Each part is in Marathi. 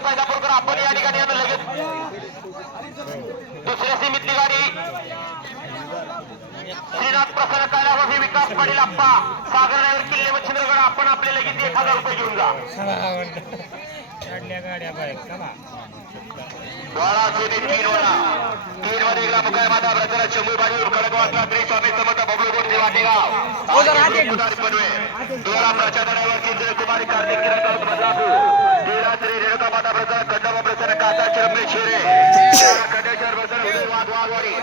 पैदापूरकर आपण या ठिकाणी लगेच दुसऱ्या सेमीतली गाडी श्रीनाथ प्रसन्न कैलासवासी विकास पाटील आप्पा सागर नगर किल्ले मच्छिंद्रगड आपण आपले लगेच एक हजार रुपये घेऊन जा गाड्या बाहेर वाळा तीन वाळा तीन मध्ये मुकाय माता प्रचार शंभू श्री स्वामी समर्थ बबलू गोंडे वाटेगाव दोरा कुमारी कार्तिक किरण बदलापूर. तेरा श्री रेणुका माता प्रचार खंडोबा प्रचार काता चिरंबे शेरे. खंडेश्वर प्रचार उदय वाघ वाघवाडी.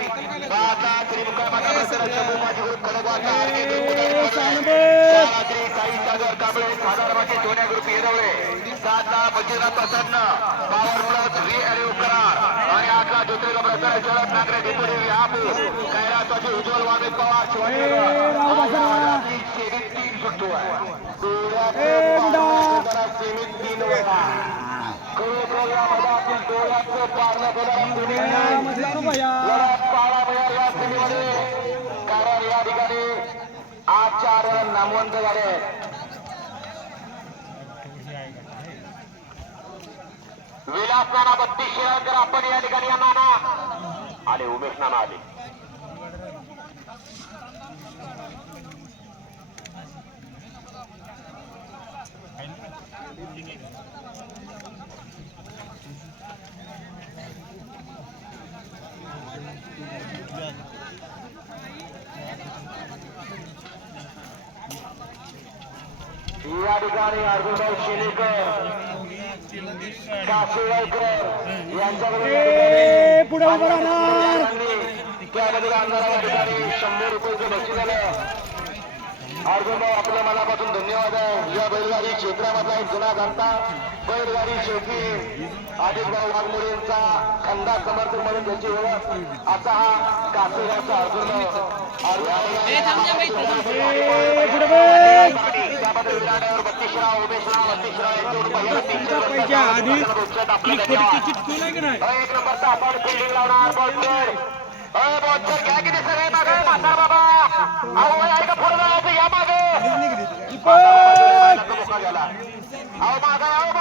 पाचा श्री मुकाय माता प्रचार शंभू कुमारी पनवे सोळा श्री साई सागर कांबळे साधारवाची सोन्या ग्रुप येदवळे सातला Manjunath Prasanna. Power plus V अरे करार. आणि आठला ज्योतिर्ग प्रसार शरद नागरे डिपोरी विहापूर. कैलासवाची उज्ज्वल वामित पवार शिवाजी सेमीत तीन सुटतो आहे. आचार्य नामवंत झाले विलास नाना बत्तीस शेळकर आपण या ठिकाणी या नाना आणि उमेश नाना आले. या ठिकाणी अर्जुनभाऊ शेलेकर काशीवाईकर यांच्याकडे पुढे उभं राहणार. त्यामध्ये आमदाराला ठिकाणी शंभर रुपयाचं बक्षीस झालं अर्जुनभाऊ आपल्या मनापासून बैलगाडी क्षेत्रामधला एक जुना घंटा बैलगाडी शेवटी आदितभाऊ वाघमोडेंचा खंदा समर्थक म्हणून त्याची ओळख. असा हा कासेगावचा बत्तीसराव उमेशराव बत्तीसराव एक नंबरचा आपण फिल्डिंग लावणार बॉलकर अय बॉलकर घ्या किती सगळे मागे म्हातार बाबा मागायला. आहो मागा आहो